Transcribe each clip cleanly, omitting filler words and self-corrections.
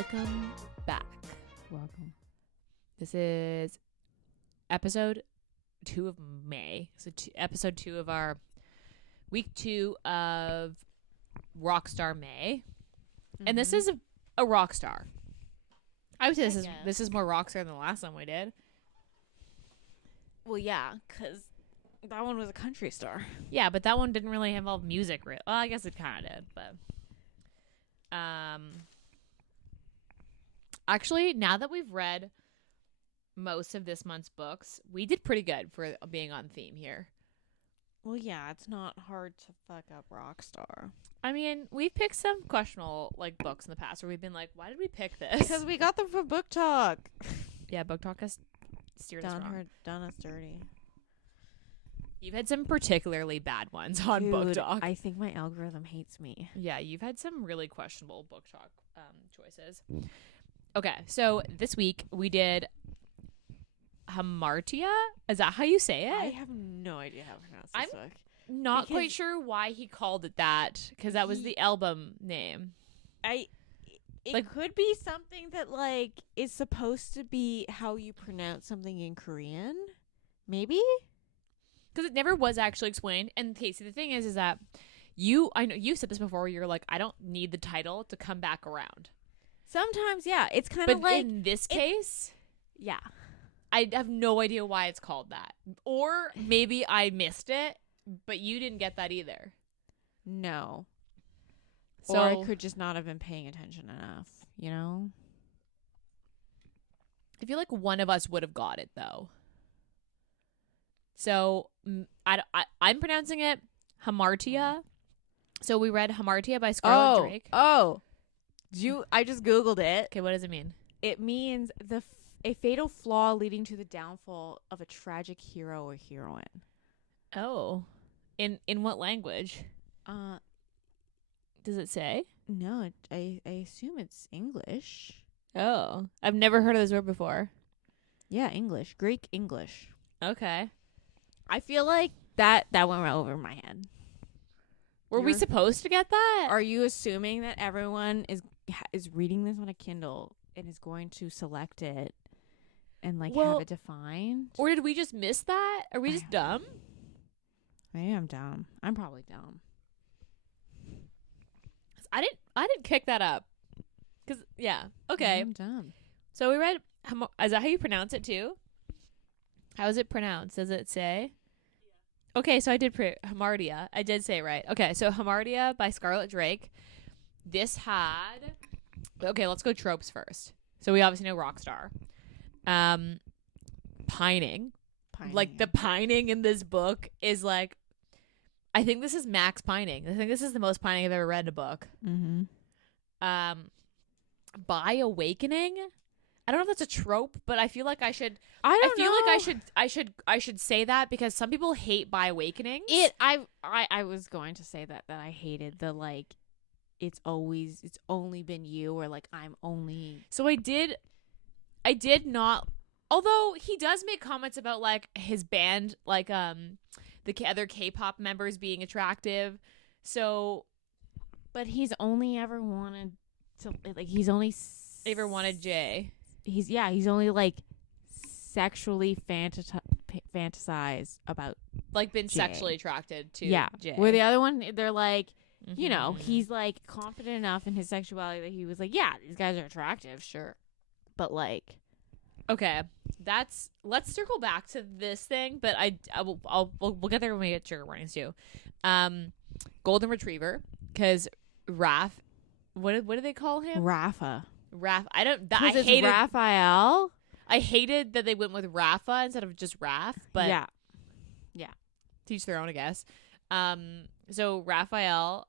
Welcome back. Welcome. This is episode 2 of May. So episode 2 of our week 2 of Rockstar May. And this is a rockstar. I would say this is more rockstar than the last one we did. Well, yeah, because that one was a country star. Yeah, but that one didn't really involve music. Well, I guess it kind of did, but actually, now that we've read most of this month's books, we did pretty good for being on theme here. Well, yeah, it's not hard to fuck up Rockstar. I mean, we've picked some questionable books in the past where we've been like, why did we pick this? Because we got them from Book Talk. Yeah, Book Talk has steered us wrong. Done us dirty. You've had some particularly bad ones on Dude, Book Talk. I think my algorithm hates me. Yeah, you've had some really questionable Book Talk choices. Okay, so this week we did Hamartia. Is that how you say it? I have no idea how to pronounce this book. Not quite sure why he called it that, because that was the album name. It could be something that is supposed to be how you pronounce something in Korean, maybe. Because it never was actually explained. And Casey, the thing is that I know you said this before. Where you're like, I don't need the title to come back around. Sometimes, yeah, it's kind of like in this case, yeah. I have no idea why it's called that. Or maybe I missed it, but you didn't get that either. No. So, or I could just not have been paying attention enough, you know? I feel like one of us would have got it, though. So, I'm pronouncing it Hamartia. So, we read Hamartia by Scarlett Drake. Oh. I just Googled it. Okay, what does it mean? It means a fatal flaw leading to the downfall of a tragic hero or heroine. Oh. In what language? Does it say? No, I assume it's English. Oh. I've never heard of this word before. Yeah, English. Greek English. Okay. I feel like that went right over my head. Were we supposed to get that? Are you assuming that everyone is reading this on a Kindle and is going to select it and have it defined? Or did we just miss that? Are we just dumb? Maybe I'm dumb. I'm probably dumb. I didn't pick that up. Cause yeah, okay. I'm dumb. So we read. Is that how you pronounce it too? How is it pronounced? Does it say? Yeah. Okay, so I did Hamartia. I did say it right. Okay, so Hamartia by Scarlett Drake. This had. Okay, let's go tropes first. So we obviously know Rockstar. Pining. Like the pining in this book is like. I think this is max pining. I think this is the most pining I've ever read in a book. Mm-hmm. By awakening. I don't know if that's a trope, but I feel like I should. I should say that because some people hate by awakenings. I was going to say that I hated the it's only been you or I'm only. So I did not. Although he does make comments about his band, the other K-pop members being attractive. So, but he's only ever wanted to he's only ever wanted Jay. He's only sexually fantasized about been Jay. Sexually attracted to Jay. Where the other one they're you know, he's confident enough in his sexuality that he was yeah, these guys are attractive, sure. But okay, let's circle back to this thing, but we'll get there when we get trigger warnings too. Golden Retriever, because Raph, what do they call him? Rapha. I hated Raphael. I hated that they went with Rafa instead of just Raph, but yeah, teach their own, I guess. So Raphael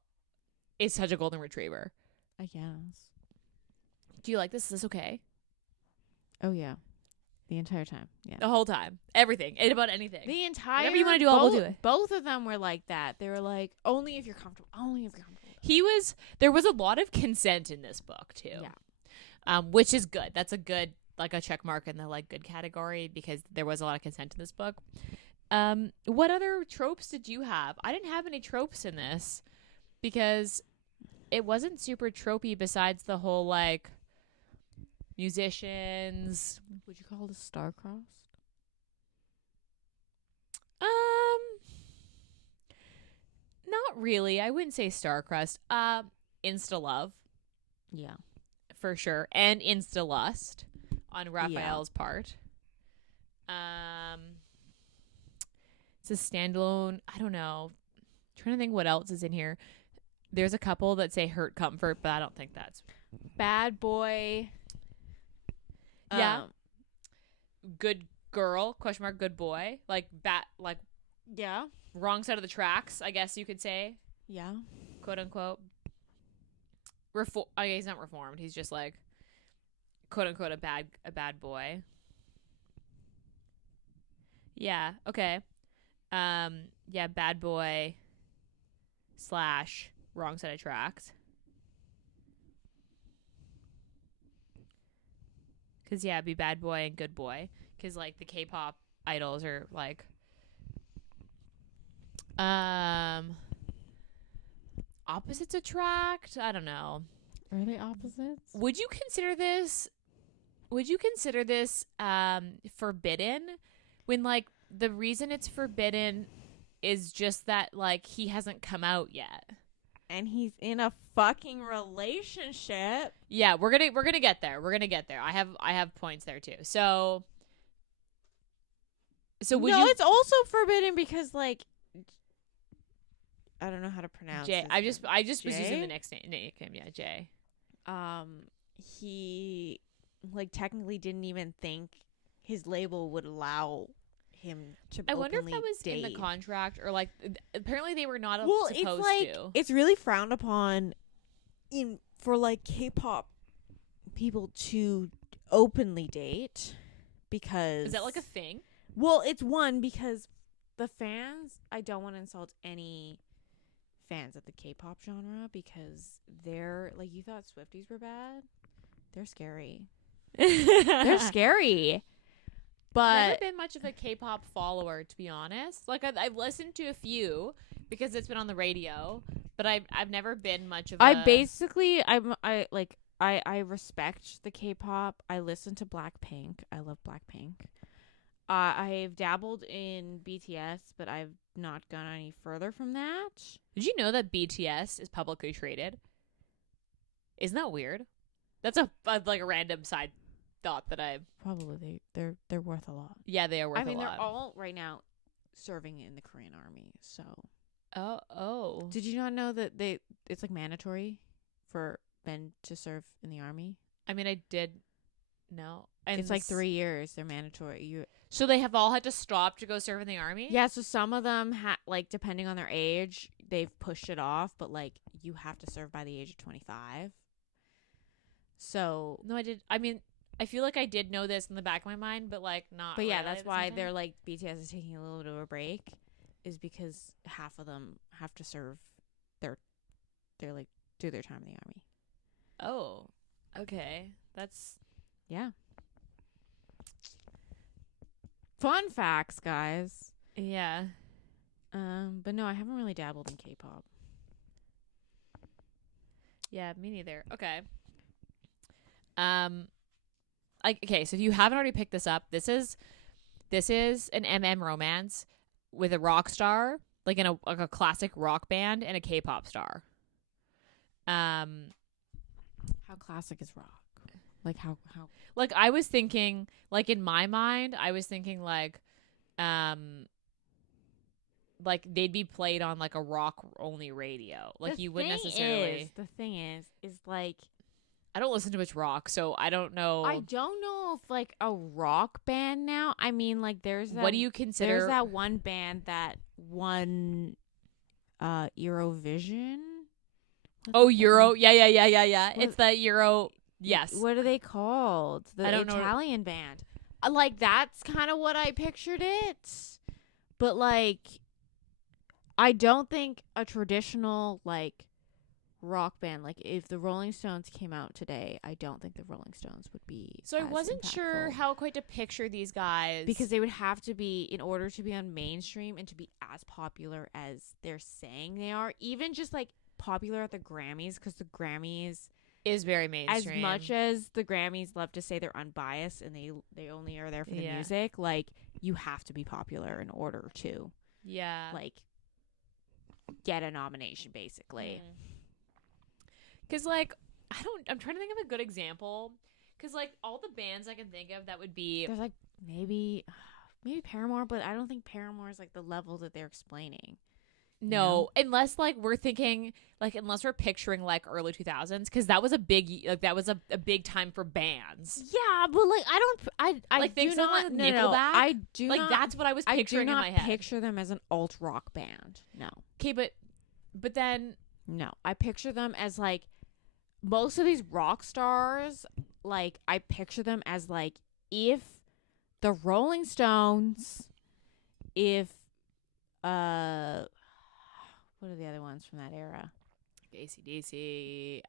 is such a golden retriever. I guess. Do you like this? Is this okay? Oh yeah, the entire time. Yeah, the whole time, everything, about anything. The entire. Whatever you want to do, we'll do it. Both of them were like that. They were only if you're comfortable. Only if you're comfortable. There was a lot of consent in this book too. Yeah. Which is good. That's a good a check mark in the good category because there was a lot of consent in this book. What other tropes did you have? I didn't have any tropes in this because it wasn't super tropey besides the whole musicians. Would you call it star-crossed? Not really. I wouldn't say star-crust. Insta love. Yeah. For sure. And insta lust on Raphael's part. It's a standalone. I don't know. I'm trying to think what else is in here. There's a couple that say hurt comfort, but I don't think that's Bad boy. yeah. Good girl, question mark, good boy. Like Yeah. wrong side of the tracks, I guess you could say. Yeah. Quote unquote. He's not reformed. He's just like quote unquote a bad boy. Yeah, okay. Yeah, bad boy / wrong side of tracks. Cause yeah, be bad boy and good boy. Cause like the K-pop idols are like, opposites attract. I don't know. Are they opposites? Would you consider this? Forbidden? When like the reason it's forbidden is just that like he hasn't come out yet. And he's in a fucking relationship. Yeah, we're gonna get there. We're gonna get there. I have points there too. So would you? It's also forbidden because like I don't know how to pronounce Jay. I just was Jay? using the next name. Yeah, Jay. He like technically didn't even think his label would allow him to. I wonder if that was date. in the contract or like apparently they were not supposed it's like, to. It's really frowned upon for like K-pop people to openly date because Is that like a thing? Well, it's one because the fans. I don't want to insult any fans of the K-pop genre because they're like, you thought Swifties were bad. They're scary. They're scary. But never been much of a K-pop follower, to be honest. Like I've listened to a few because it's been on the radio, but I've never been much of. I respect the K-pop. I listen to Blackpink. I love Blackpink. I've dabbled in BTS, but I've not gone any further from that. Did you know that BTS is publicly traded? Isn't that weird? That's a random side thought that I probably they're worth a lot. Yeah, they are worth a lot. I mean, they're all right now serving in the Korean army. So, oh, did you not know that it's like mandatory for men to serve in the army? I mean, I did know. And it's like 3 years. They're mandatory. So they have all had to stop to go serve in the army? Yeah, so some of them like depending on their age, they've pushed it off, but like you have to serve by the age of 25. So no, I did. I mean, I feel like I did know this in the back of my mind, but like not. But yeah, really that's why they're like BTS is taking a little bit of a break, is because half of them have to serve they're like do their time in the army. Oh, okay, that's yeah. Fun facts, guys. Yeah. But no, I haven't really dabbled in K-pop. Yeah, me neither. Okay. Okay, so if you haven't already picked this up, this is an MM romance with a rock star, like in a classic rock band, and a K-pop star. How classic is rock? Like how like I was thinking, like in my mind, I was thinking like they'd be played on like a rock only radio. Like you wouldn't necessarily. The thing is like I don't listen to much rock, so I don't know. I don't know if like a rock band now. I mean, like there's that, what do you consider? There's that one band that won Eurovision. Euro. Yeah. It's that Euro. Yes. What are they called? The I don't know. Italian band. Like that's kind of what I pictured it. But like I don't think a traditional like rock band, like if the Rolling Stones came out today, I don't think the Rolling Stones would be. So I wasn't sure how quite to picture these guys, because they would have to be, in order to be on mainstream and to be as popular as they're saying they are, even just like popular at the Grammys, because the Grammys is very as mainstream. much as the Grammys love to say they're unbiased and they only are there for the Yeah. music, like you have to be popular in order to Yeah. like get a nomination, basically. Because, like, I'm trying to think of a good example. Because, like, all the bands I can think of that would be. There's like maybe Paramore, but I don't think Paramore is like the level that they're explaining. No, unless, like, we're thinking, like, unless we're picturing, like, early 2000s. Because that was a big, like, that was a big time for bands. Yeah, but like I Like, do think something not like no, Nickelback? I do Like, not, that's what I was I do picturing in not my head. picture them as an alt rock band. No. Okay, but then. No, I picture them as like most of these rock stars. Like I picture them as like if the Rolling Stones, if what are the other ones from that era? AC/DC,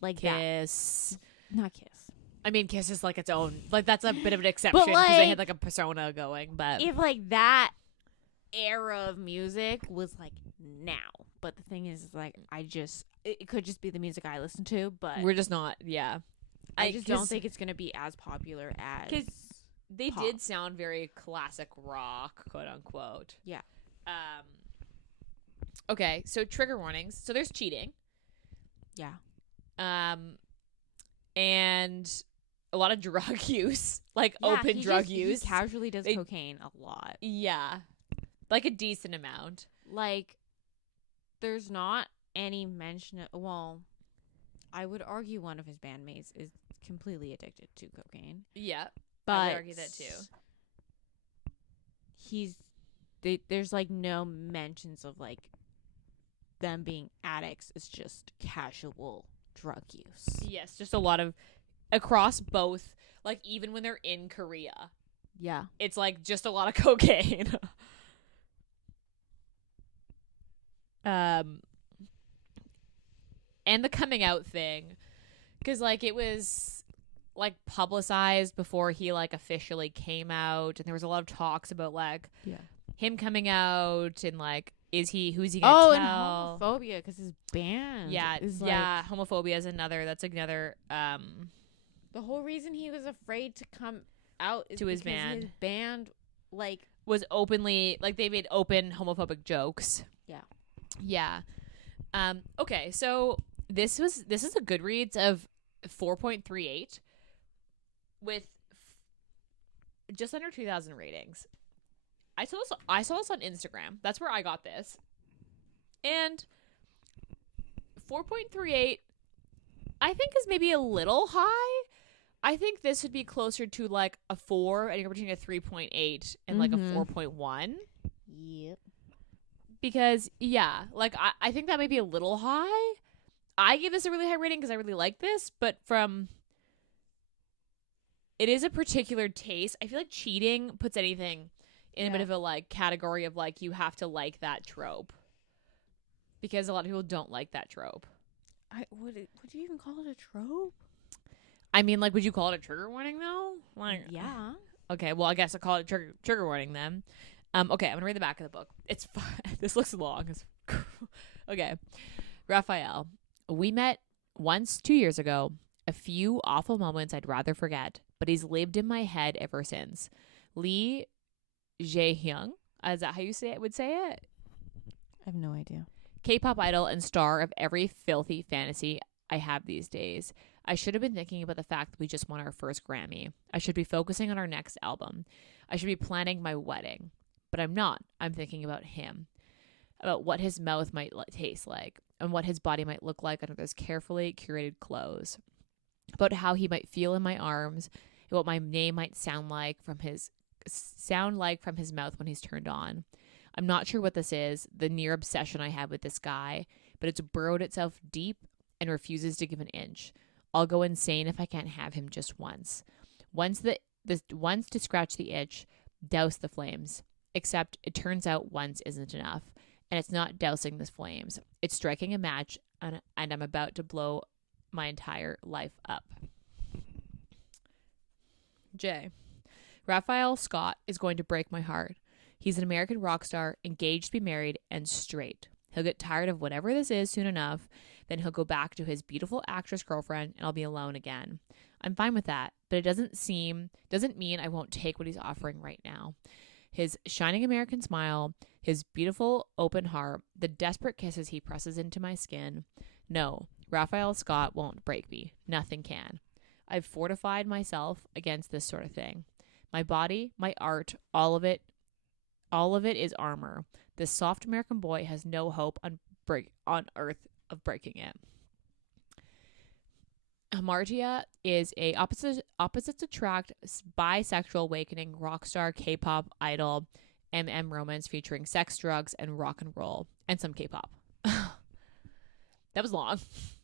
Like Kiss. Not Kiss. I mean, Kiss is like its own. Like, that's a bit of an exception because they like, had like a persona going. But If like that era of music was like now, but the thing is like it could just be the music I listen to, but we're just not. Yeah, I just don't think it's gonna be as popular as because they pop. did sound very classic rock, quote unquote. Yeah. Okay, so trigger warnings. So there's cheating. Yeah. And a lot of drug use, like Yeah, open drug he use. casually does cocaine a lot. Yeah, like a decent amount. Like, there's not any mention of, well, I would argue one of his bandmates is completely addicted to cocaine. Yeah, But I would argue that too. There's like no mentions of like them being addicts. It's just casual drug use. Yes, just a lot of across both. Like even when they're in Korea, Yeah. it's like just a lot of cocaine. And the coming out thing, because like it was like publicized before he like officially came out, and there was a lot of talks about like him coming out and like who's he gonna tell? And homophobia because his band. Is homophobia is another. That's another. The whole reason he was afraid to come out is To his because band. his band like Was openly like they made open homophobic jokes. Yeah. Okay, so this is a Goodreads of 4.38 with just under 2,000 ratings. I saw this on Instagram. That's where I got this. And 4.38 I think is maybe a little high. I think this would be closer to like a 4, anywhere between a 3.8 and like a 4.1. Yep. Because, yeah, like, I think that might be a little high. I give this a really high rating because I really like this, but it is a particular taste. I feel like cheating puts anything in a bit of a, like, category of, like, you have to like that trope. Because a lot of people don't like that trope. Would you even call it a trope? I mean, like, would you call it a trigger warning, though? Like, yeah. Okay, well, I guess I'll call it trigger warning then. Okay, I'm gonna read the back of the book. It's fun. This looks long. Okay. Raphael. We met once 2 years ago. A few awful moments I'd rather forget, but he's lived in my head ever since. Lee Jae-hyung. Is that how you would say it? I have no idea. K-pop idol and star of every filthy fantasy I have these days. I should have been thinking about the fact that we just won our first Grammy. I should be focusing on our next album. I should be planning my wedding. But I'm not. I'm thinking about him. About what his mouth might taste like. And what his body might look like under those carefully curated clothes. About how he might feel in my arms. And what my name might sound like from his mouth when he's turned on. I'm not sure what this is, the near obsession I have with this guy. But it's burrowed itself deep and refuses to give an inch. I'll go insane if I can't have him just once. Once to scratch the itch, douse the flames. Except it turns out once isn't enough. And it's not dousing the flames. It's striking a match, and I'm about to blow my entire life up. J. Raphael Scott is going to break my heart. He's an American rock star, engaged to be married, and straight. He'll get tired of whatever this is soon enough. Then he'll go back to his beautiful actress girlfriend and I'll be alone again. I'm fine with that, but it doesn't mean I won't take what he's offering right now. His shining American smile, his beautiful open heart, the desperate kisses he presses into my skin. No, Raphael Scott won't break me. Nothing can. I've fortified myself against this sort of thing. My body, my art, all of it is armor. This soft American boy has no hope on earth of breaking it. Hamartia is a opposites attract bisexual awakening rock star K-pop idol MM romance featuring sex, drugs, and rock and roll and some K-pop. That was long.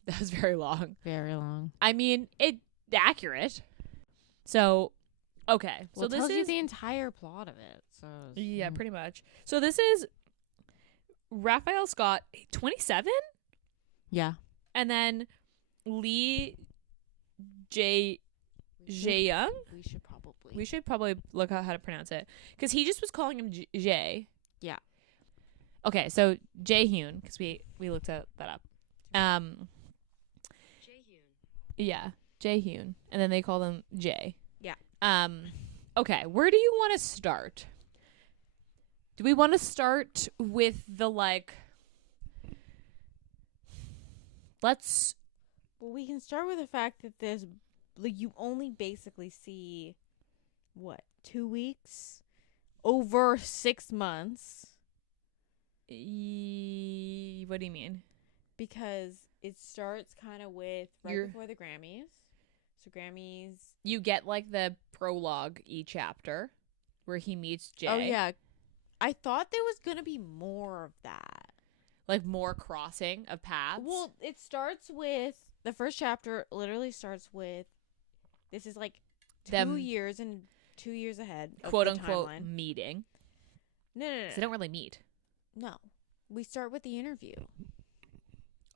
That was very long. Very long. I mean, it accurate. So, okay. Well, So this tells you is the entire plot of it. So yeah, pretty much. So this is Raphael Scott, 27, yeah. and then Lee J. Young. We should probably look at how to pronounce it because he just was calling him Jay. Yeah. Okay, so Jae Hyun because we looked that up. Jae Hyun. Yeah, Jae Hyun, and then they call them Jay. Yeah. Okay, where do you want to start? Do we want to start with the let's. Well, we can start with the fact that there's you only basically see 2 weeks over 6 months. What do you mean? Because it starts kind of with before the Grammys. So Grammys. You get the prologue chapter where he meets Jay. Oh yeah, I thought there was gonna be more of that. More crossing of paths. Well, it starts with the first chapter. Literally starts with this is 2 years and 2 years ahead, of quote the unquote timeline. meeting. No. They don't really meet. No, we start with the interview.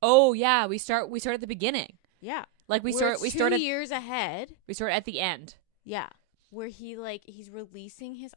Oh yeah, we start at the beginning. Yeah, We Where start it's 2 years ahead. We start at the end. Yeah, where he's releasing his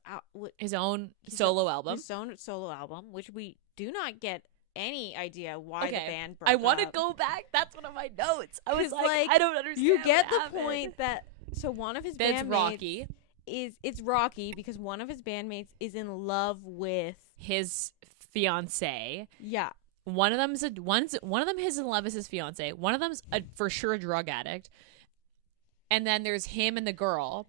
Own solo album. His own solo album, which we do not get any idea why the band broke I want to up. go back. That's one of my notes. I was 'Cause, I don't understand. You get what the happened. point that one of his That's bandmates Rocky. It's Rocky because one of his bandmates is in love with His fiance. yeah. One of them is one of them is in love with his fiance. One of them's for sure a drug addict. And then there's him and the girl.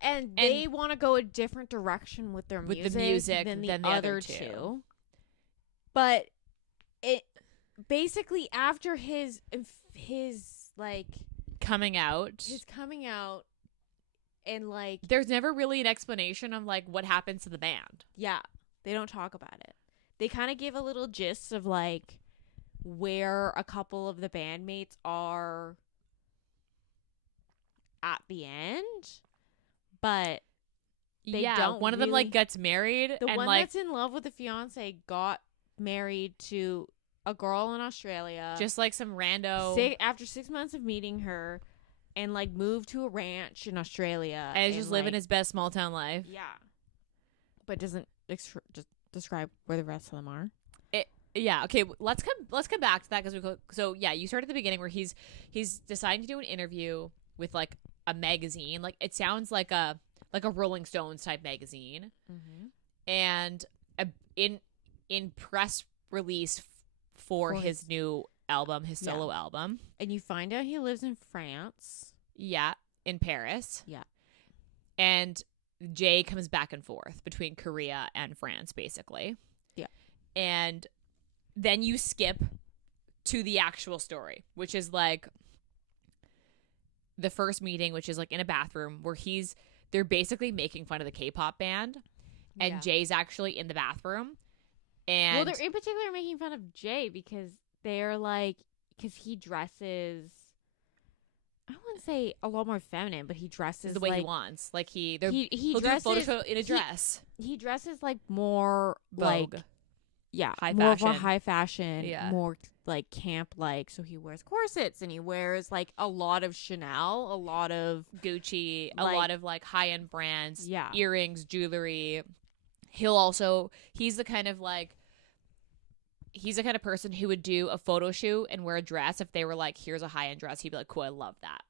And they want to go a different direction with their music, than the other two. But it basically after his Coming out. and There's never really an explanation of what happens to the band. yeah, they don't talk about it. They kind of give a little gist of where a couple of the bandmates are at the end, but they don't one of them really- gets married. the and one that's in love with the fiance got married to a girl in Australia. just some rando. After 6 months of meeting her, and moved to a ranch in Australia, and is just living his best small town life. yeah, but doesn't just describe where the rest of them are. Yeah. Okay. Let's come back to that because you start at the beginning where he's deciding to do an interview with a magazine. It sounds like a Rolling Stones type magazine, and in press release for his new album, his solo album. And you find out he lives in France. Yeah, in Paris. Yeah. And Jay comes back and forth between Korea and France, basically. Yeah. And then you skip to the actual story, which is the first meeting, which is in a bathroom where they're basically making fun of the K-pop band, and Yeah. Jay's actually in the bathroom. And Well, they're in particular making fun of Jay because they're because he dresses, I wouldn't say a lot more feminine, but he dresses the way he wants. he he'll dresses do a photo shoot in a dress. He dresses more Vogue. High more of a fashion. high fashion, Yeah. more camp so he wears corsets and he wears a lot of Chanel, a lot of Gucci, a lot of high-end brands, Yeah. earrings, jewelry. He's the kind of he's the kind of person who would do a photo shoot and wear a dress. If they were like, here's a high-end dress, he'd be like, cool, I love that.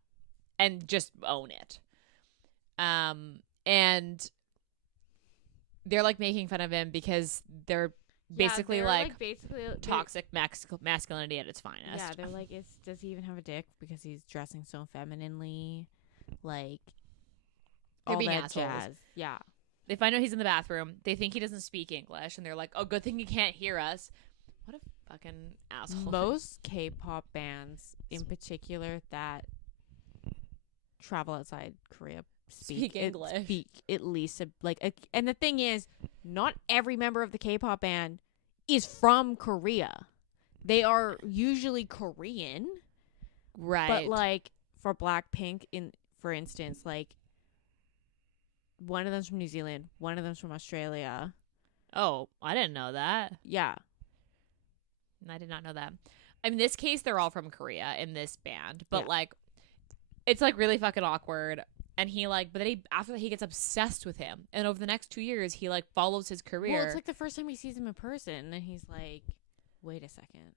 And just own it. And they're like making fun of him because they're basically basically toxic masculinity at its finest. Yeah, they're like, does he even have a dick because he's dressing so femininely? Like, They're all being that assholes. jazz. Yeah. They find out he's in the bathroom. They think he doesn't speak English, and they're like, oh, good thing he can't hear us. What a fucking asshole. Most K-pop bands, in particular, that travel outside Korea, Speak English. Speak at least and the thing is, not every member of the K-pop band is from Korea. They are usually Korean, Right. but like for Blackpink, for instance, like one of them's from New Zealand, one of them's from Australia. Oh, I didn't know that. Yeah, I did not know that. In this case, they're all from Korea in this band, but Yeah. like, it's like really fucking awkward. And he like, but then after that, he gets obsessed with him, and over the next 2 years, he like follows his career. well, it's like the first time he sees him in person, and he's like, "Wait a second,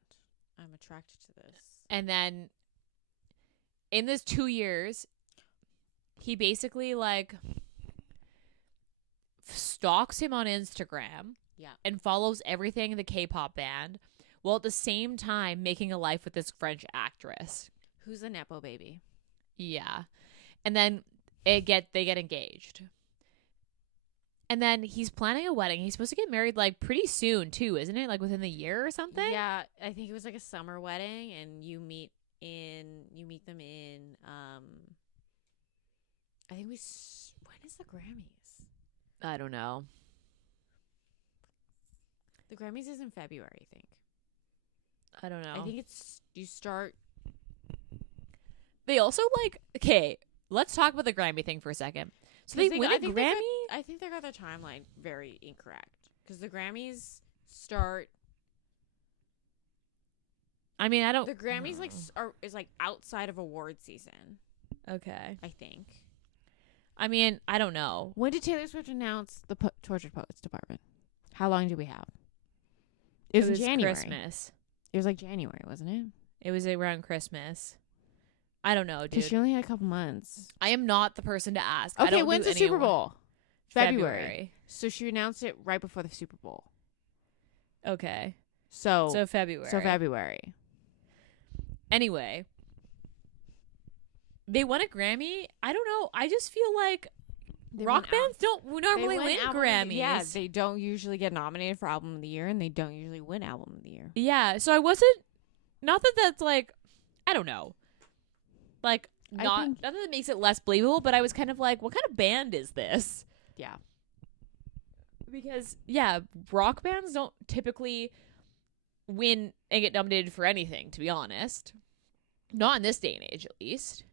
I'm attracted to this." And then in this 2 years, he basically like stalks him on Instagram. Yeah. And follows everything in the K-pop band, while at the same time making a life with this French actress. Who's a nepo baby? Yeah. And then they get engaged. And then he's planning a wedding. He's supposed to get married like pretty soon too, isn't it? Like within the year or something? Yeah, I think it was like a summer wedding, and you meet them in I think when is the Grammys? I don't know. The Grammys is in February, I think. I don't know. I think it's you start. They also like, okay, let's talk about the Grammy thing for a second. So they win a Grammy? I think they got their timeline very incorrect, because the Grammys start. I mean, I don't. The Grammys is like outside of award season, Okay. I think. I mean, I don't know. When did Taylor Swift announce the Tortured Poets Department? How long do we have? It was in January. Christmas. It was like January, wasn't it? It was around Christmas. I don't know, Because dude. she only had a couple months. I am not the person to ask. I Okay, don't when's do the Super any Bowl? February. So she announced it right before the Super Bowl. Okay. So February. February. Anyway, they won a Grammy. I don't know. I just feel like rock bands don't normally win Grammys. Yeah, they don't usually get nominated for Album of the Year, and they don't usually win Album of the Year. Yeah, so I wasn't. Not that that's like, I don't know. Like, not that it makes it less believable, but I was kind of like, what kind of band is this? Yeah. Because, yeah, rock bands don't typically win and get nominated for anything, to be honest. Not in this day and age, at least.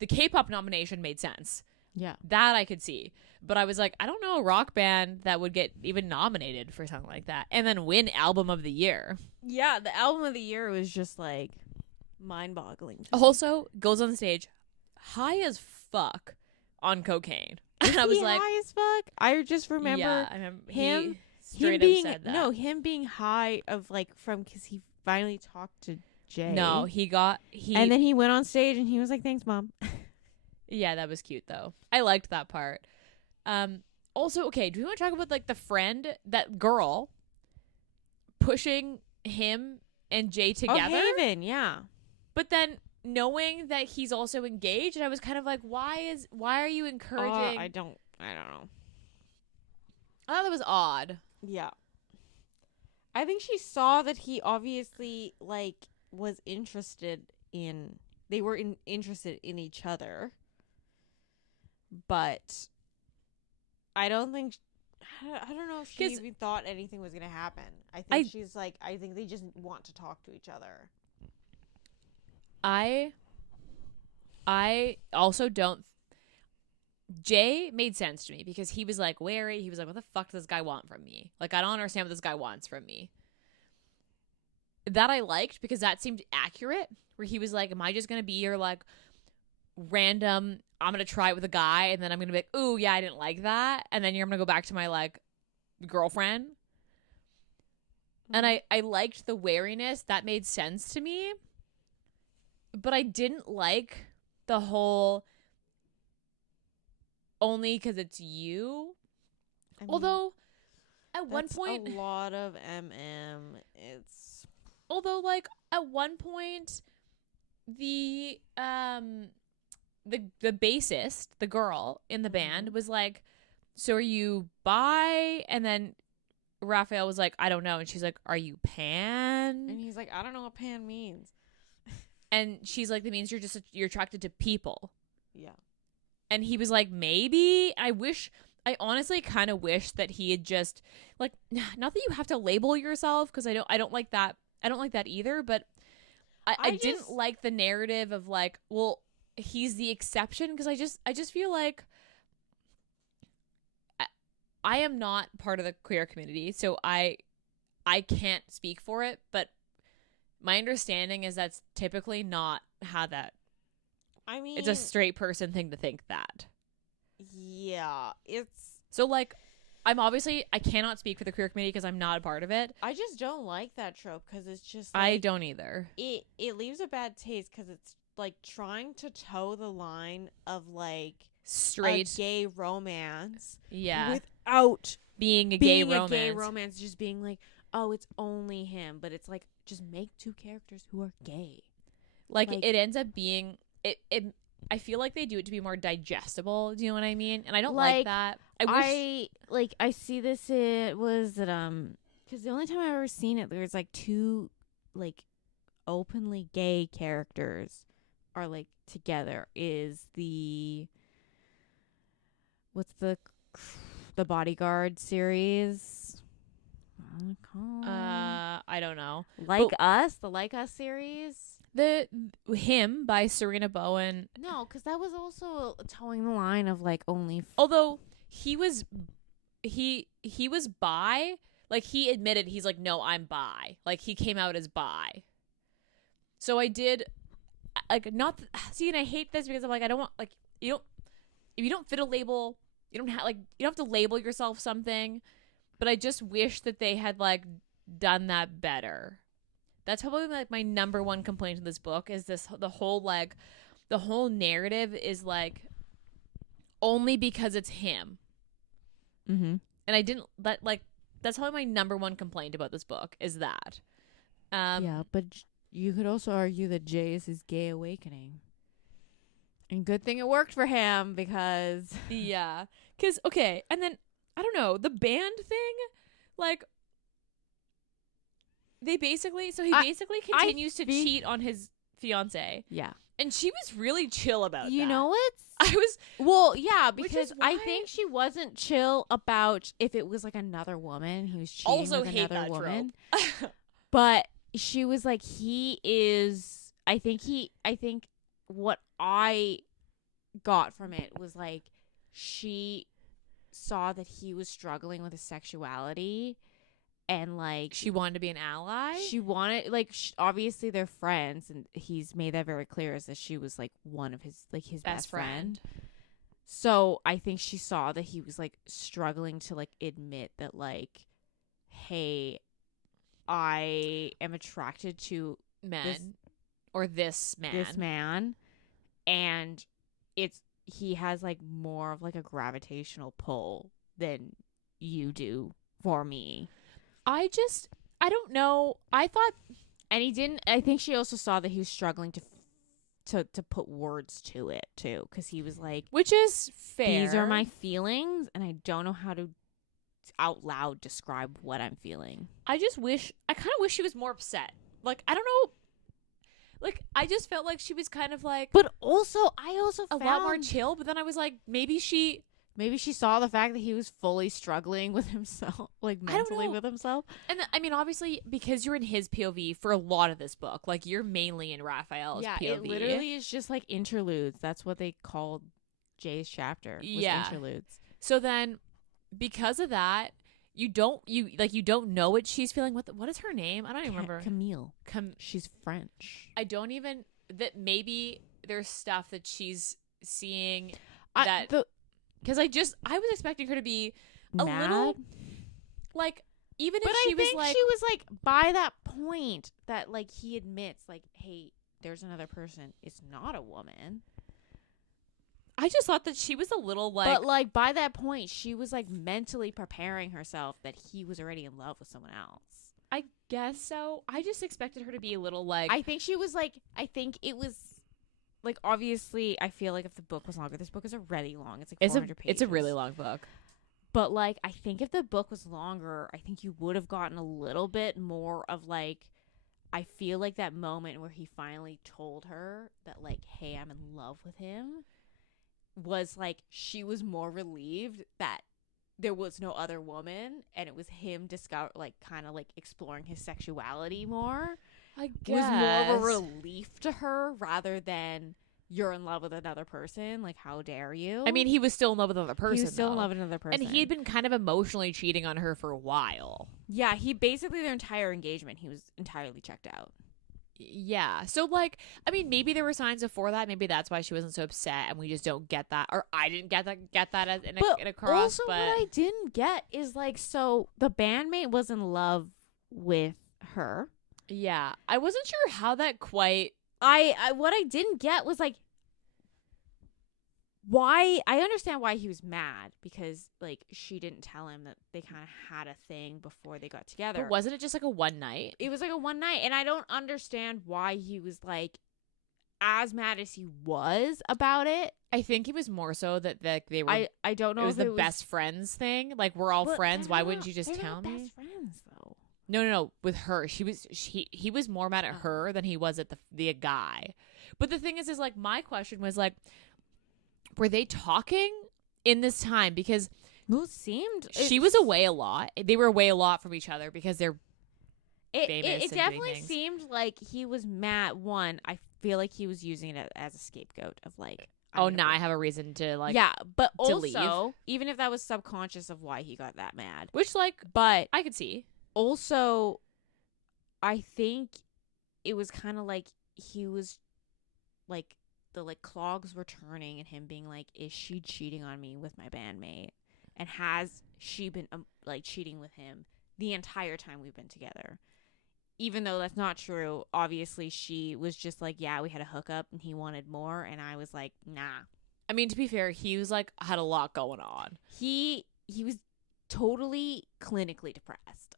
The K-pop nomination made sense. Yeah. That I could see. But I was like, I don't know a rock band that would get even nominated for something like that and then win Album of the Year. Yeah, the Album of the Year was just like mind-boggling. Also, goes on stage high as fuck on cocaine. And I was like, high as fuck. I just remember yeah, I remember him being said that. No, him being high of like because he finally talked to Jay. No, and then he went on stage and he was like, "Thanks, Mom." Yeah, that was cute though. I liked that part. Also, okay, do we want to talk about like the friend, that girl pushing him and Jay together? Oh, Haven, yeah. But then knowing that he's also engaged, and I was kind of like, why are you encouraging? I don't know. I thought that was odd. Yeah. I think she saw that he obviously like was interested in. They were interested in each other. But I don't think. I don't know if she even thought anything was going to happen. I think she's like, I think they just want to talk to each other. I also don't. Jay made sense to me because he was like wary. He was like, what the fuck does this guy want from me? Like, I don't understand what this guy wants from me. That I liked because that seemed accurate, where he was like, am I just going to be your like random, I'm going to try it with a guy and then I'm going to be like, ooh, yeah, I didn't like that. And then you're going to go back to my like girlfriend. And I liked the wariness. That made sense to me. But I didn't like the whole only because it's you. I mean, Although, at one that's point... a lot of MM. It's... Although, like, at one point, the bassist, the girl in the band, was like, so are you bi? And then Raphael was like, I don't know. And she's like, are you pan? And he's like, I don't know what pan means. And she's like, that means you're attracted to people. Yeah. And he was like, maybe. I honestly kind of wish that he had just, like, not that you have to label yourself, because I don't like that. I don't like that either, but I didn't like the narrative of like, well, he's the exception, because I just feel like I am not part of the queer community, so I can't speak for it, but my understanding is that's typically not how that... I mean... It's a straight person thing to think that. Yeah, it's... So, like, I cannot speak for the queer community because I'm not a part of it. I just don't like that trope, because it's just like, I don't either. It leaves a bad taste, because it's, like, trying to toe the line of, like... Straight... a gay romance. Yeah. Without... Being a gay romance, just being like, oh, it's only him. But it's like, just make two characters who are gay. Like it ends up being... I feel like they do it to be more digestible. Do you know what I mean? And I don't like that. I see this. It was that because the only time I've ever seen it, there's like two like openly gay characters are like together. Is what's the Bodyguard series? I don't know. The Like Us series. The Him by Serena Bowen. No, because that was also towing the line of like only. Although he was bi. Like he admitted he's like, no, I'm bi. Like he came out as bi. So I did like not see, and I hate this because I'm like, I don't want like if you don't fit a label, you don't have to label yourself something. But I just wish that they had like done that better. That's probably like my number one complaint in this book is the whole narrative is like only because it's him. Mm-hmm. And that's probably my number one complaint about this book is that. Yeah, but you could also argue that Jay is his gay awakening. And good thing it worked for him because... Yeah. Because, okay, and then, I don't know, the band thing, like... He basically continues to cheat on his fiance. Yeah. And she was really chill about that. You know what? Well, yeah, because I think she wasn't chill about if it was like another woman who was cheating also with hate another that woman. Trope. But she was like, I think what I got from it was like she saw that he was struggling with his sexuality. And like she wanted to be an ally. She wanted obviously they're friends, and he's made that very clear. Is that she was like one of his like his best friend. So I think she saw that he was like struggling to like admit that like, hey, I am attracted to men this man, and he has like more of like a gravitational pull than you do for me. I don't know. I thought, and he didn't. I think she also saw that he was struggling to put words to it too, because he was like, which is fair. These are my feelings, and I don't know how to out loud describe what I'm feeling. I kind of wish she was more upset. Like I don't know. Like I just felt like she was kind of like, but also I found a lot more chill. But then I was like, maybe she saw the fact that he was fully struggling with himself, like mentally with himself. And I mean, obviously, because you're in his POV for a lot of this book, like you're mainly in Raphael's POV. Yeah, it literally is just like interludes. That's what they called Jay's chapter. Interludes. So then, because of that, you don't know what she's feeling. What is her name? I don't even remember. Camille. She's French. I don't even that maybe there's stuff that she's seeing because I was expecting her to be a little like even But if I she was think like, she was like, by that point that like he admits like, hey, there's another person. It's not a woman. I just thought that she was a little like, But like by that point, she was like mentally preparing herself that he was already in love with someone else. I guess so. I just expected her to be a little like, I think she was like, I think it was like, obviously, I feel like if the book was longer, this book is already long. It's like 400 pages. it's a really long book. But like, I think if the book was longer, I think you would have gotten a little bit more of like, I feel like that moment where he finally told her that like, hey, I'm in love with him, was like, she was more relieved that there was no other woman and it was him like kind of like exploring his sexuality more. I guess. Was more of a relief to her rather than you're in love with another person. Like, how dare you? I mean, he was still in love with another person. He was still in though. love with another person. And he had been kind of emotionally cheating on her for a while. Yeah, he basically, their entire engagement, he was entirely checked out. Yeah. So, like, I mean, maybe there were signs before that. Maybe that's why she wasn't so upset and we just don't get that. Or I didn't get that as in a cross. Also, what I didn't get is, like, so the bandmate was in love with her. Yeah. I wasn't sure how that quite... What I didn't get was, like, why. I understand why he was mad because like she didn't tell him that they kind of had a thing before they got together. But wasn't it just like a one night? It was like a one night, and I don't understand why he was like as mad as he was about it. I think it was more so that they were. I don't know it was if the best friends thing. Like we're all friends. Why wouldn't you just tell me? Best friends though. No. With her, he was more mad at her than he was at the guy. But the thing is like my question was like, were they talking in this time? Because well, it seemed she was away a lot. They were away a lot from each other because they're famous. It and definitely things. seemed like he was mad. One, I feel like he was using it as a scapegoat of like, oh, now I have a reason to like, yeah. But to also, leave. even if that was subconscious of why he got that mad, which like, but I could see. Also, I think it was kind of like he was like the like clogs were turning and him being like, is she cheating on me with my bandmate? And has she been like cheating with him the entire time we've been together? Even though that's not true, obviously she was just like, yeah, we had a hookup and he wanted more, and I was like, nah. I mean, to be fair, he was like had a lot going on. He was totally clinically depressed.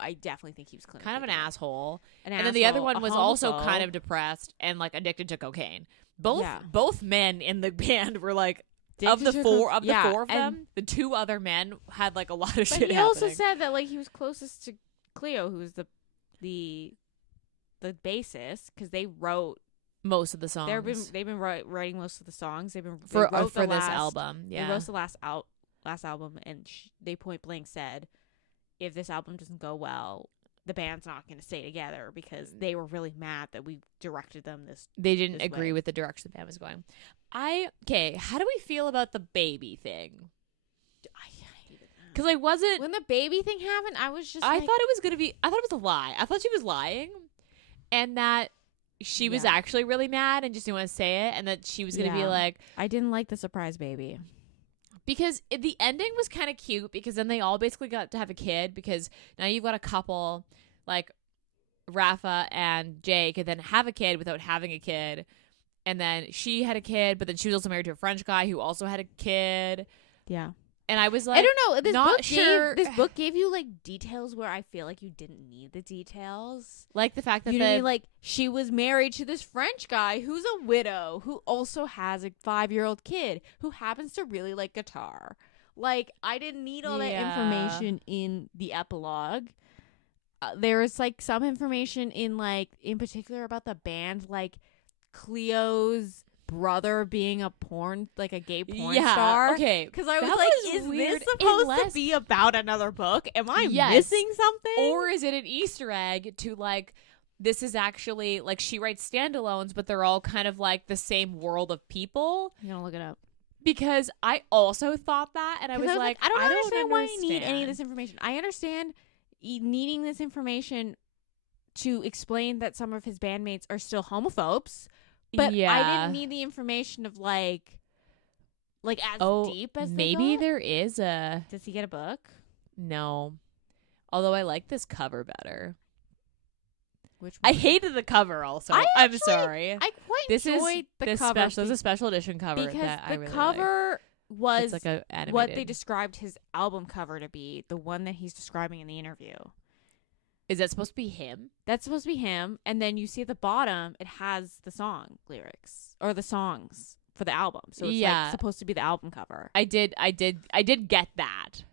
I definitely think he was clinically kind of an depressed. Asshole. And then the other one was also kind of depressed and like addicted to cocaine. Both men in the band were like of the four of them, the two other men had like a lot of shit happening. He also said that like he was closest to Cleo, who's the bassist, because they wrote most of the songs. They've been writing most of the songs. They for wrote this album. Yeah, they wrote the last album, and they point blank said, if this album doesn't go well, the band's not going to stay together, because they were really mad that we directed them this. They didn't agree with the direction the band was going. How do we feel about the baby thing? I hated that. Because I wasn't when the baby thing happened. I was just. I thought it was a lie. I thought she was lying, and that she was actually really mad and just didn't want to say it, and that she was going to be like, I didn't like the surprise baby. Because the ending was kind of cute, because then they all basically got to have a kid, because now you've got a couple like Rafa and Jay could then have a kid without having a kid. And then she had a kid, but then she was also married to a French guy who also had a kid. Yeah. And I was like, I don't know. This book gave you like details where I feel like you didn't need the details. Like the fact that like she was married to this French guy who's a widow who also has a 5-year-old kid who happens to really like guitar. Like, I didn't need all that information in the epilogue. There is like some information in particular about the band, like Cleo's brother being a gay porn star. Okay. Because I was like, is this supposed to be about another book? Am I missing something? Or is it an Easter egg to like, this is actually like, she writes standalones, but they're all kind of like the same world of people? I'm gonna look it up. Because I also thought that, and I was like, I don't understand why you need any of this information. I understand needing this information to explain that some of his bandmates are still homophobes. But I didn't need the information of like as deep as maybe there is a. Does he get a book? No, Although I like this cover better. Which I one? hated the cover also. I'm actually- sorry. I quite This is enjoyed the this cover special. This is a special edition cover because that I the really cover like. was It's like a animated. what they described his album cover to be, the one that he's describing in the interview. Is that supposed to be him? That's supposed to be him, and then you see at the bottom it has the song lyrics or the songs for the album. So it's like supposed to be the album cover. I did get that.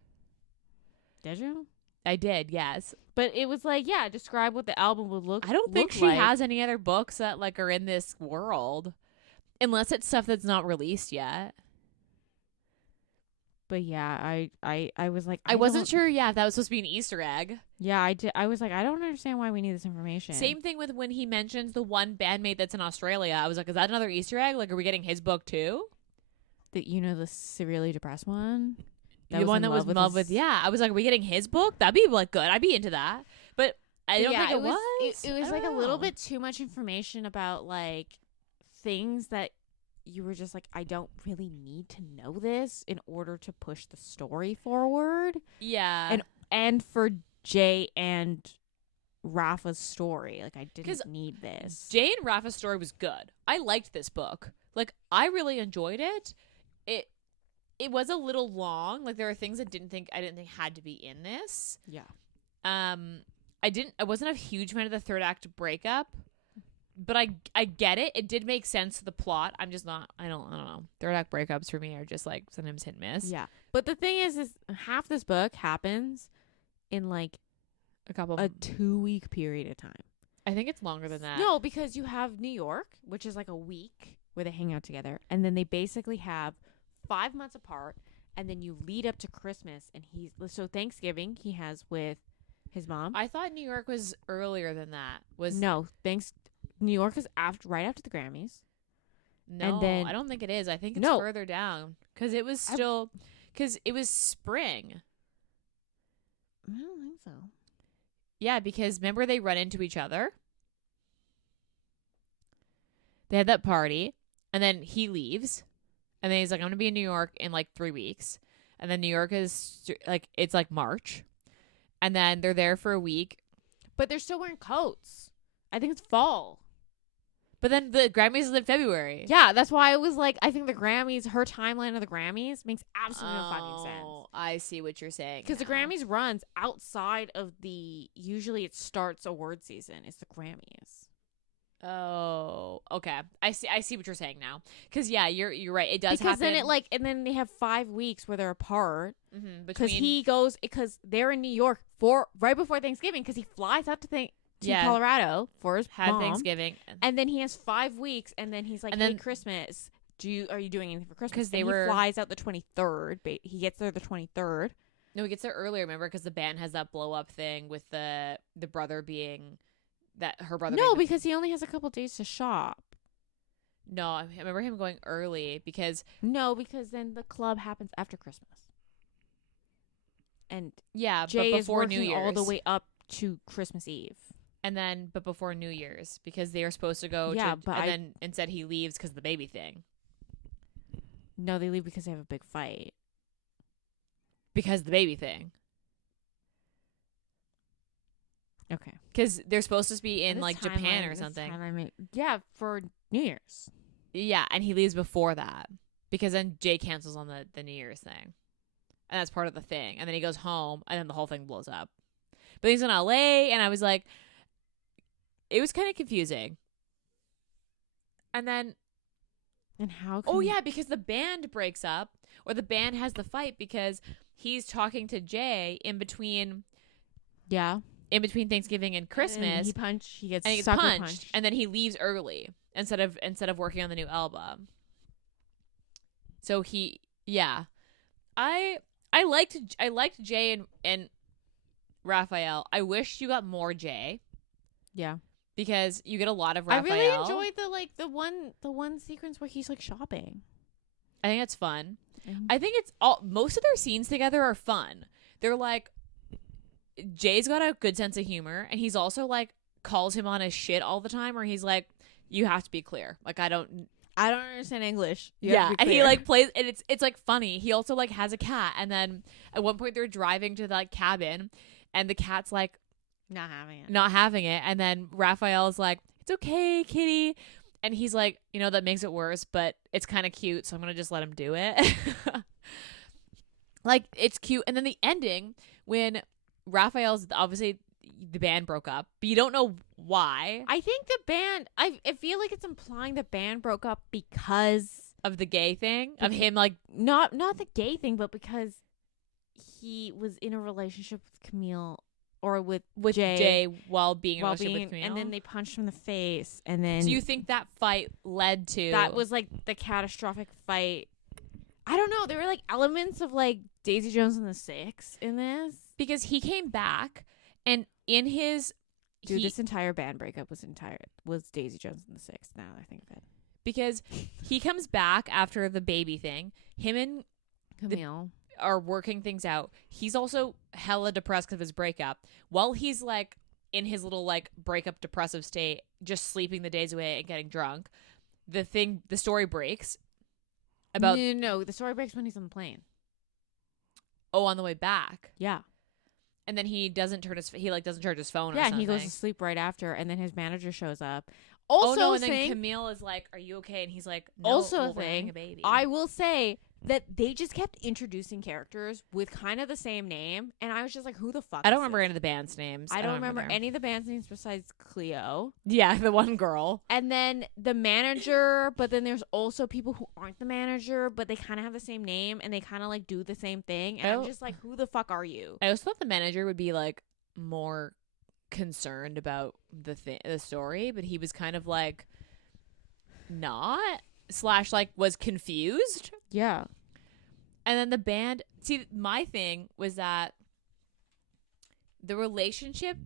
Did you? I did, yes. But it was like, yeah, describe what the album would look. I don't think look she like. has any other books that like are in this world, unless it's stuff that's not released yet. But yeah, I was like, I wasn't sure. Yeah, if that was supposed to be an Easter egg. Yeah, I did. I was like, I don't understand why we need this information. Same thing with when he mentions the one bandmate that's in Australia. I was like, is that another Easter egg? Like, are we getting his book too? The severely depressed one. The one that was in love with. Yeah, I was like, are we getting his book? That'd be like good. I'd be into that. But I don't think it was. It was like a little bit too much information about like things that you were just like, I don't really need to know this in order to push the story forward. Yeah. And for Jay and Rafa's story, like I didn't need this. Jay and Rafa's story was good. I liked this book. Like I really enjoyed it. It was a little long. Like there are things I didn't think had to be in this. Yeah. I wasn't a huge fan of the third act breakup, but I get it. It did make sense to the plot. I'm just not. I don't know. Third act breakups for me are just like sometimes hit and miss. Yeah. But the thing is half this book happens in like a 2-week period of time. I think it's longer than that. No, because you have New York, which is like a week where they hang out together, and then they basically have 5 months apart, and then you lead up to Christmas, and so Thanksgiving he has with his mom. I thought New York was earlier than that. New York is right after the Grammys. No, and then, I don't think it is. I think it's further down because it was it was spring. I don't think so. Yeah, because remember they run into each other. They had that party, and then he leaves. And then he's like, I'm going to be in New York in like 3 weeks. And then New York is like, it's like March. And then they're there for a week. But they're still wearing coats. I think it's fall. But then the Grammys is in February. Yeah, that's why I was like, I think the Grammys, her timeline of the Grammys makes absolutely no fucking sense. I see what you're saying. Because the Grammys runs outside of usually it starts award season. It's the Grammys. Oh, okay. I see what you're saying now. Because yeah, you're right. It does because happen. and then they have 5 weeks where they're apart. Mm-hmm, because they're in New York right before Thanksgiving. Because he flies out to Colorado for his mom, Thanksgiving, and then he has 5 weeks, and then he's like, and then Christmas. Are you doing anything for Christmas? Because he flies out the 23rd. He gets there the 23rd. No, he gets there earlier. Remember, because the band has that blow up thing with the brother being. That her brother. No, because he only has a couple days to shop. No, I remember him going early because. No, because then the club happens after Christmas. And yeah, Jay but is before working New Year's all the way up to Christmas Eve. And then, but before New Year's, because they are supposed to go. Yeah, then instead he leaves because of the baby thing. No, they leave because they have a big fight. Because of the baby thing. Okay. Because they're supposed to be in like Japan or something. Yeah, for New Year's. Yeah, and he leaves before that because then Jay cancels on the New Year's thing, and that's part of the thing. And then he goes home, and then the whole thing blows up. But he's in LA, and I was like, it was kind of confusing. And then, because the band breaks up, or the band has the fight because he's talking to Jay in between. Yeah. In between Thanksgiving and Christmas, he gets punched, and then he leaves early instead of working on the new album. So I liked Jay and Raphael. I wish you got more Jay. Yeah, because you get a lot of Raphael. I really enjoyed the one sequence where he's like shopping. I think it's fun. Mm-hmm. I think most of their scenes together are fun. They're like. Jay's got a good sense of humor, and he's also like calls him on his shit all the time, where he's like, "You have to be clear. Like I don't understand English." And he like plays, and it's like funny. He also like has a cat, and then at one point they're driving to that cabin, and the cat's like Not having it. not having it, and then Raphael's like, it's okay, kitty, and he's like, that makes it worse, but it's kind of cute, so I'm gonna just let him do it. Like, it's cute. And then the ending, when Raphael's, obviously the band broke up, but you don't know why. I think the band, I feel like it's implying the band broke up because Of the gay thing, of him like not the gay thing, but because he was in a relationship with Camille or with Jay while being in a while relationship being, with Camille. and then they punched him in the face, and then So you think that fight led to that was like the catastrophic fight? I don't know. There were like elements of like Daisy Jones and the Six in this. because he came back, and in his Dude, this entire band breakup was Daisy Jones and the Six. Now that I think of it, because he comes back after the baby thing. Him and Camille. are working things out. He's also hella depressed because of his breakup. While he's like in his little like breakup depressive state, just sleeping the days away and getting drunk, the story breaks about no, the story breaks when he's on the plane. on the way back, Yeah, and then he doesn't doesn't charge his phone. yeah, or and something. he goes to sleep right after, and then his manager shows up. Oh Also, no! And saying, then Camille is like, "Are you okay?" And he's like, "No, also well, we're having saying, a baby." I will say that they just kept introducing characters with kind of the same name, and I was just like, who the fuck? I don't is remember this? any of the band's names. I don't remember their- any of the band's names besides Cleo. Yeah, the one girl. And then the manager, but then there's also people who aren't the manager, but they kind of have the same name, and they kind of like do the same thing. And Oh. I'm just like, who the fuck are you? I also thought the manager would be like more concerned about the story, but he was kind of like not / like was confused. Yeah. And then the band, see, my thing was that the relationship,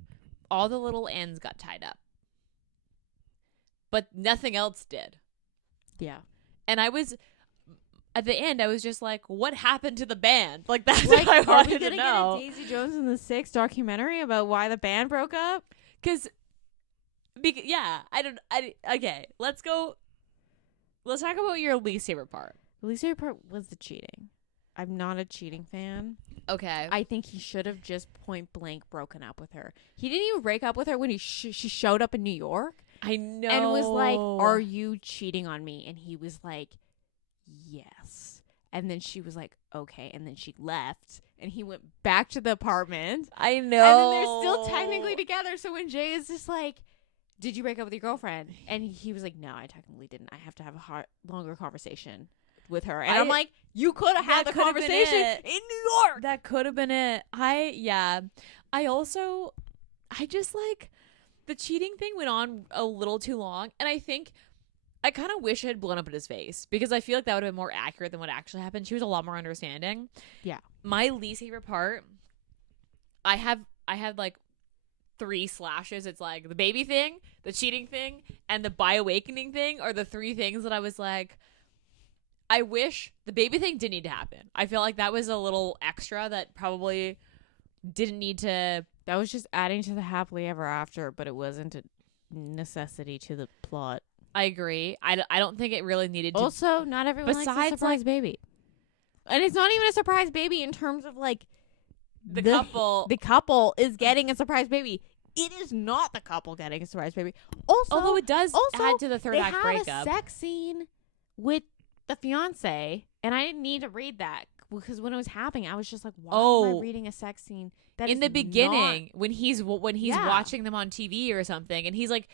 all the little ends got tied up, but nothing else did. Yeah. And I was at the end, I was just like, what happened to the band? Like, that's Like, what I are we wanted gonna to get know. a Daisy Jones and the Six documentary about why the band broke up? Okay, let's go. Let's talk about your least favorite part. The least favorite part was the cheating. I'm not a cheating fan. Okay. I think he should have just point blank broken up with her. He didn't even break up with her when she showed up in New York I know. and was like, "Are you cheating on me?" And he was like, "Yes." And then she was like, "Okay." And then she left, and he went back to the apartment. I know. And then they're still technically together. So when Jay is just like, "Did you break up with your girlfriend?" And he was like, "No, I technically didn't. I have to have a longer conversation with her." And I'm like, "You could have had that the could have been conversation it. in New York." That could have been it. I just like the cheating thing went on a little too long, and I think I kind of wish it had blown up in his face because I feel like that would have been more accurate than what actually happened. She was a lot more understanding. Yeah. My least favorite part, I had like 3 slashes. It's like the baby thing, the cheating thing, and the bi awakening thing are the 3 things that I was like, I wish the baby thing didn't need to happen. I feel like that was a little extra that probably didn't need to. That was just adding to the happily ever after, but it wasn't a necessity to the plot. I agree. I don't think it really needed to. Also, not everyone likes a Besides, surprise baby. And it's not even a surprise baby in terms of like the couple. The couple is getting a surprise baby. It is not the couple getting a surprise baby. Also, Although it does also, add to the third they act had breakup. a sex scene with the fiance, and I didn't need to read that because when it was happening, I was just like, "Why am I reading a sex scene?" That in is the beginning, not- when he's Yeah. watching them on TV or something, and he's like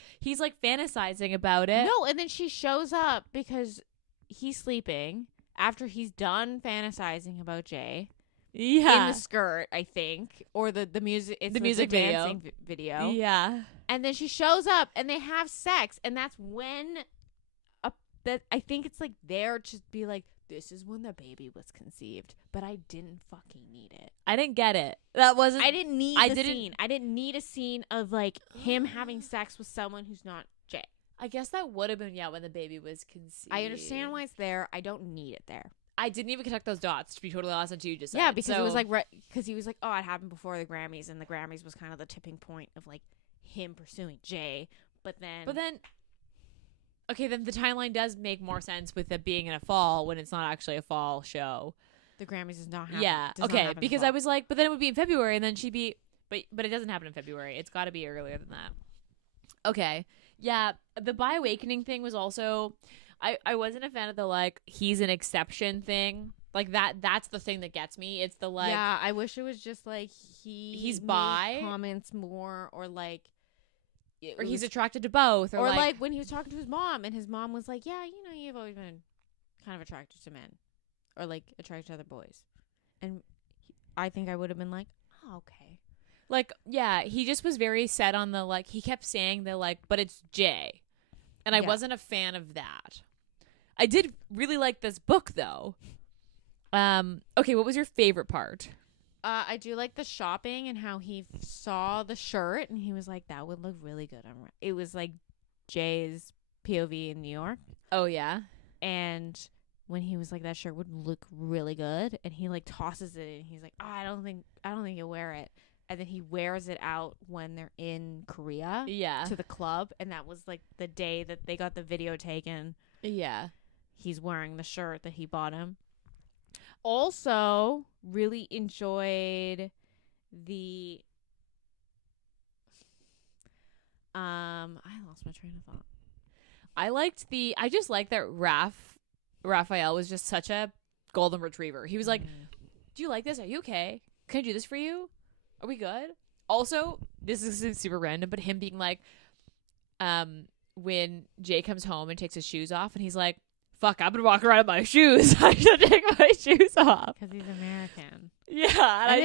fantasizing about it. No, and then she shows up because he's sleeping after he's done fantasizing about Jay. Yeah, In the skirt, I think, or the music. It's The music video. dancing video. Yeah. And then she shows up, and they have sex, and that's when. That I think it's like there to be like, this is when the baby was conceived, but I didn't fucking need it. I didn't get it. That wasn't. I didn't need I the didn't- scene. I didn't need a scene of like him having sex with someone who's not Jay. I guess that would have been when the baby was conceived. I understand why it's there. I don't need it there. I didn't even connect those dots, to be totally honest, until you just said Yeah, it. because So- it was like because he was like, oh, it happened before the Grammys, and the Grammys was kind of the tipping point of like him pursuing Jay. But then, okay, then the timeline does make more sense with it being in a fall when it's not actually a fall show. the Grammys is not happening. Yeah, does not okay, happen because in I fall. was like, but then it would be in February, and then she'd be But it doesn't happen in February. It's got to be earlier than that. Okay. Yeah, the bi awakening thing was also I wasn't a fan of the like he's an exception thing. Like that's the thing that gets me. It's the like yeah, I wish it was just like he's made bi comments more, or like or he's attracted to both, or like when he was talking to his mom and his mom was like, yeah, you've always been kind of attracted to men or like attracted to other boys, and I think I would have been like, oh, okay. Like, yeah, he just was very set on the like he kept saying the like but it's Jay, and I wasn't a fan of that. I did really like this book though. Okay, what was your favorite part? I do like the shopping and how he saw the shirt and he was like, that would look really good on. It was like Jay's POV in New York. Oh yeah. And when he was like, that shirt would look really good, and he like tosses it and he's like, oh, I don't think you'll wear it. And then he wears it out when they're in Korea. Yeah. To the club, and that was like the day that they got the video taken. Yeah. He's wearing the shirt that he bought him. Also, really enjoyed the I lost my train of thought. I just like that Raphael was just such a golden retriever. He was like, do you like this? Are you okay? Can I do this for you? Are we good? Also, this is super random, but him being like, when Jay comes home and takes his shoes off and he's like, fuck, I've been walking around in my shoes. I should take my shoes off. Because he's American. Yeah. Then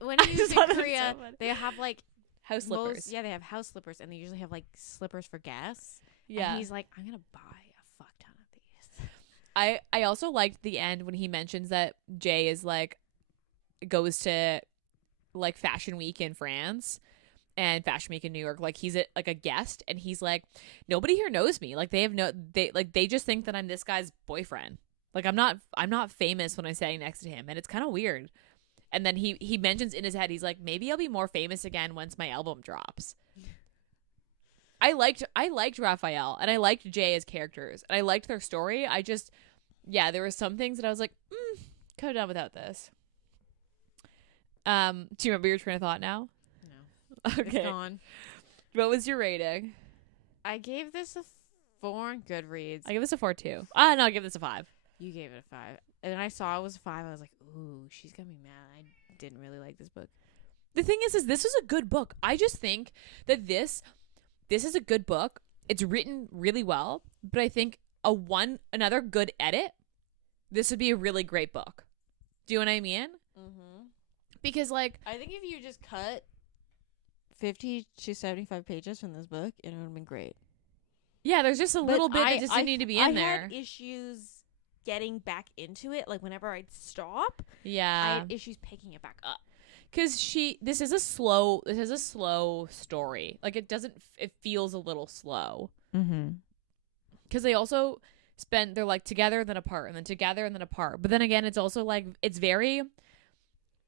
when he's in Korea, they have like house slippers. They have house slippers, and they usually have like slippers for guests. Yeah. And he's like, I'm going to buy a fuck ton of these. I also liked the end when he mentions that Jay is like, goes to like Fashion Week in France and Fashion Week in New York, like he's like a guest, and he's like, nobody here knows me. Like they just think that I'm this guy's boyfriend. Like I'm not famous when I'm standing next to him, and it's kind of weird. And then he mentions in his head, he's like, maybe I'll be more famous again once my album drops. I liked Raphael, and I liked Jay as characters, and I liked their story. There were some things that I was like, could have done without this. Do you remember your train of thought now? No. Okay. It's gone. What was your rating? I gave this a 4 on Goodreads. I give this a 4 too. No, I give this a 5. You gave it a 5. And then I saw it was a 5. I was like, ooh, she's gonna be mad. I didn't really like this book. The thing is this was a good book. I just think that this is a good book. It's written really well, but I think another good edit, this would be a really great book. Do you know what I mean? Mm-hmm. Because like, I think if you just cut 50 to 75 pages from this book, it would have been great. Yeah, there's just a little bit that just didn't need to be in there. I had issues getting back into it. Like whenever I'd stop, yeah, I had issues picking it back up. Because this is a slow story. Like it feels a little slow. Mm-hmm. Because they also they're like together then apart and then together and then apart. But then again, it's also like it's very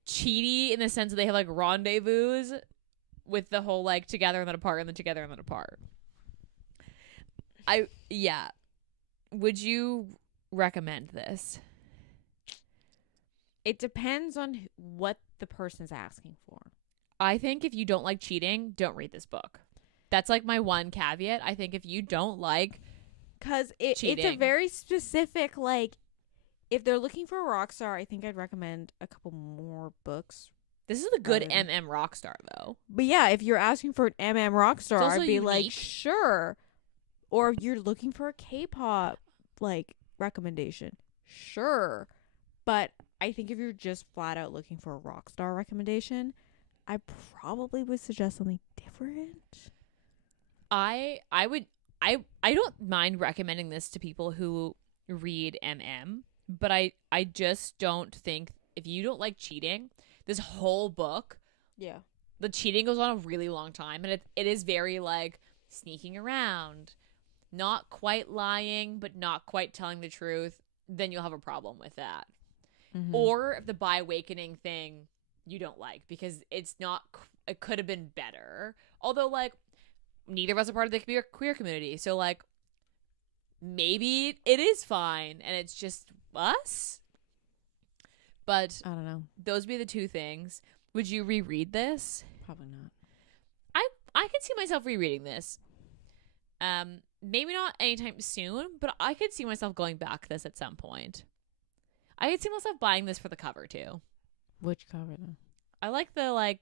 cheaty in the sense that they have like rendezvous with the whole like together and then apart and then together and then apart. Would you recommend this? It depends on what the person's asking for. I think if you don't like cheating, don't read this book. That's like my one caveat. I think if you don't like, because it's a very specific, like, if they're looking for a rock star, I think I'd recommend a couple more books. This is a good MM rock star though. But yeah, if you're asking for an MM rock star, I'd be unique. like, sure. Or if you're looking for a K-pop like recommendation, sure. But I think if you're just flat out looking for a rock star recommendation, I probably would suggest something different. I don't mind recommending this to people who read MM, but I just don't think if you don't like cheating, this whole book, yeah, the cheating goes on a really long time, and it is very like sneaking around, not quite lying, but not quite telling the truth. Then you'll have a problem with that. Mm-hmm. Or if the bi awakening thing you don't like because it could have been better. Although like neither of us are part of the queer community, so like maybe it is fine and it's just us. But I don't know. Those would be the two things. Would you reread this? Probably not. I could see myself rereading this. Maybe not anytime soon, but I could see myself going back to this at some point. I could see myself buying this for the cover too. Which cover though? I like the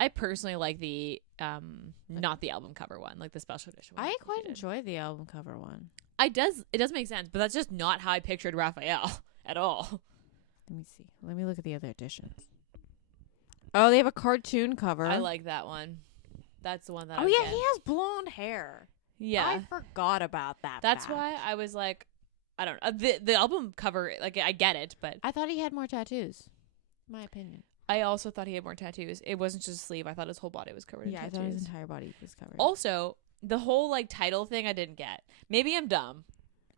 I personally like the not the album cover one, like the special edition one. I quite enjoy the album cover one. It does make sense, but that's just not how I pictured Raphael at all. Let me see. Let me look at the other editions. Oh, they have a cartoon cover. I like that one. That's the one that he has blonde hair. Yeah. I forgot about that. That's why I was like, I don't know. The album cover, like, I get it, but I thought he had more tattoos. My opinion. I also thought he had more tattoos. It wasn't just a sleeve. I thought his whole body was covered in tattoos. I thought his entire body was covered. Also, the whole title thing I didn't get. Maybe I'm dumb.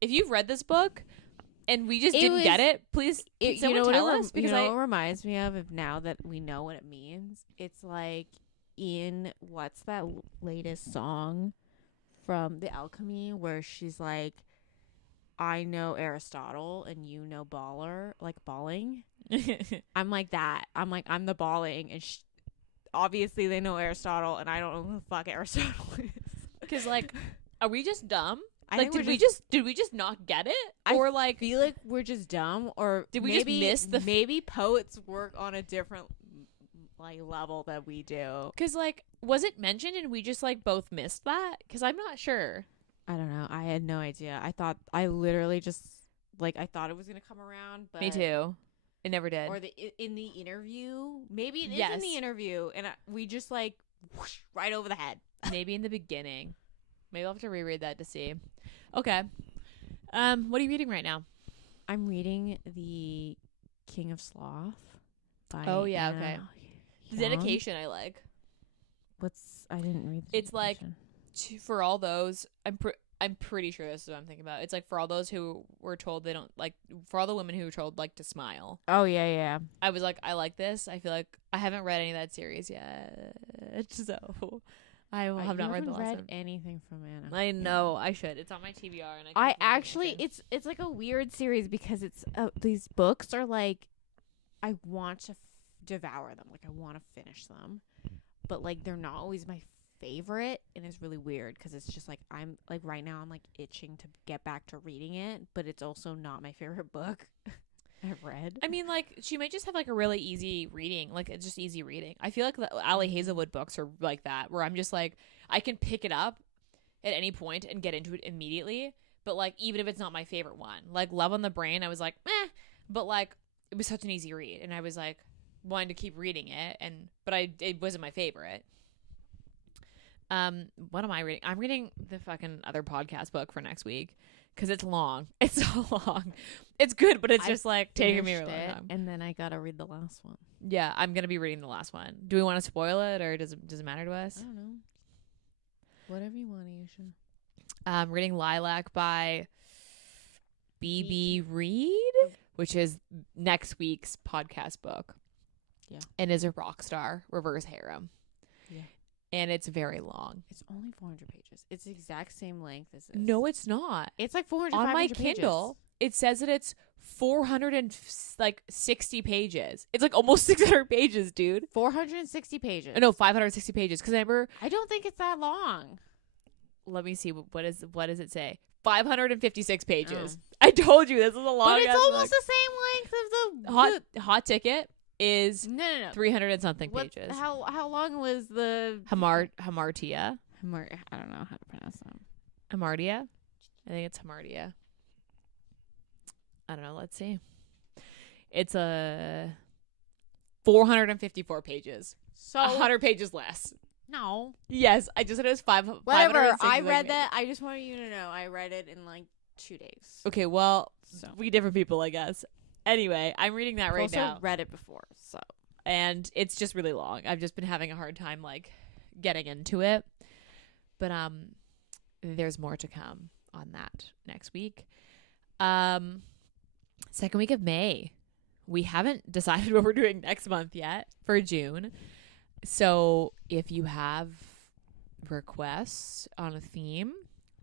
If you've read this book and we just didn't get it, please someone tell us. Because it reminds me of now that we know what it means. It's like in what's that latest song from The Alchemy where she's like, I know Aristotle and you know baller, like balling. I'm like that. I'm the balling, and obviously they know Aristotle, and I don't know who the fuck Aristotle is. Because are we just dumb? Did we just not get it, or feel like we're just dumb, or did we just miss maybe poets work on a different level that we do? Because was it mentioned and we just both missed that? Because I'm not sure. I don't know. I had no idea. I literally just I thought it was gonna come around, but me too. It never did. Or in the interview, maybe it is in the interview, and we just whoosh, right over the head. Maybe in the beginning. Maybe I'll have to reread that to see. Okay. What are you reading right now? I'm reading The King of Sloth. By Anna okay. The dedication I like. I didn't read the dedication. For all those, I'm pretty sure this is what I'm thinking about. It's for all those who were told they don't for all the women who were told to smile. Oh yeah. I was I like this. I feel like I haven't read any of that series yet, so I have not read the last one. Anything from Anna. I know I should. It's on my TBR, and I actually it's a weird series because it's these books are I want to devour them. I want to finish them, but they're not always my favorite, and it's really weird because it's just I'm right now I'm itching to get back to reading it, but it's also not my favorite book I've read. I mean, she might just have a really easy reading, just easy reading. I feel the Ali Hazelwood books are like that, where I'm just I can pick it up at any point and get into it immediately, but even if it's not my favorite one, Love on the Brain, I was meh, but it was such an easy read, and I was wanting to keep reading it, but it wasn't my favorite. What am I reading? I'm reading the fucking other podcast book for next week because it's long. It's so long. It's good, but it's just taking me a really long time. And then I gotta read the last one. Yeah, I'm gonna be reading the last one. Do we want to spoil it, or does it matter to us? I don't know. Whatever you want, Ayesha. I'm reading Lilac by B.B. Reed, which is next week's podcast book. Yeah, and is a rockstar reverse harem. Yeah. And it's very long. It's only 400 pages. It's the exact same length as this. No, it's not. It's 400 on my pages. Kindle. It says that it's 460 pages. It's almost 600 pages, dude. 460 pages. No, 560 pages. Because I don't think it's that long. Let me see. What does it say? 556 pages. Oh. I told you this is a long. But it's almost the same length of the hot ticket. Is no 300 and something pages. How long was the Hamartia? I don't know how to pronounce them. Hamartia? I think it's Hamartia. I don't know. Let's see. It's 454 pages. So 100 pages less. No. Yes, I just said it was 5. Whatever. I read that. I just wanted you to know I read it in 2 days. Okay, well, we different people, I guess. Anyway, I'm reading that right now. I've also read it before, so. And it's just really long. I've just been having a hard time getting into it. But there's more to come on that next week. Second week of May. We haven't decided what we're doing next month yet for June. So if you have requests on a theme,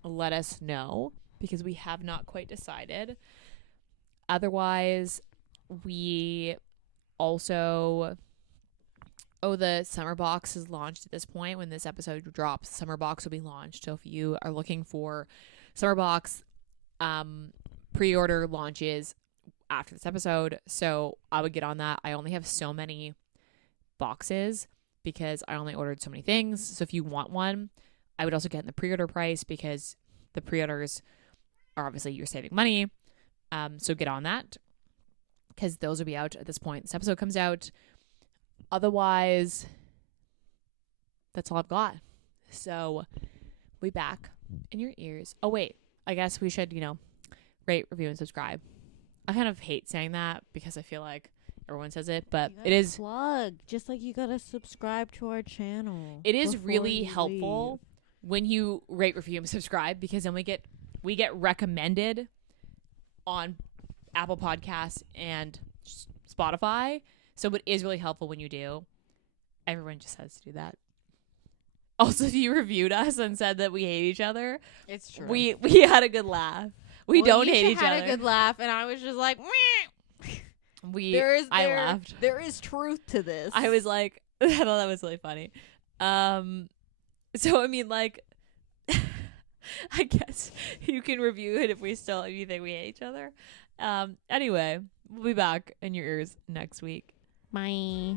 let us know because we have not quite decided. Otherwise, we also Oh, the summer box is launched at this point. When this episode drops, summer box will be launched. So if you are looking for summer box, pre-order launches after this episode. So I would get on that. I only have so many boxes because I only ordered so many things. So if you want one, I would also get in the pre-order price because the pre-orders are obviously you're saving money. So get on that because those will be out at this point. This episode comes out. Otherwise, that's all I've got. So we'll be back in your ears. Oh, wait. I guess we should, rate, review, and subscribe. I kind of hate saying that because I feel like everyone says it, but it is plug. Just like you gotta subscribe to our channel. It is really helpful when you rate, review, and subscribe because then we get recommended on Apple Podcasts and Spotify. So it is really helpful when you do. Everyone just has to do that. Also, if you reviewed us and said that we hate each other, it's true. We had a good laugh. We don't hate each other. Had a good laugh, and I was just like, meh. I laughed. There is truth to this. I was like, I thought that was really funny. So I mean, like, I guess you can review it if you think we hate each other. Anyway, we'll be back in your ears next week. Bye.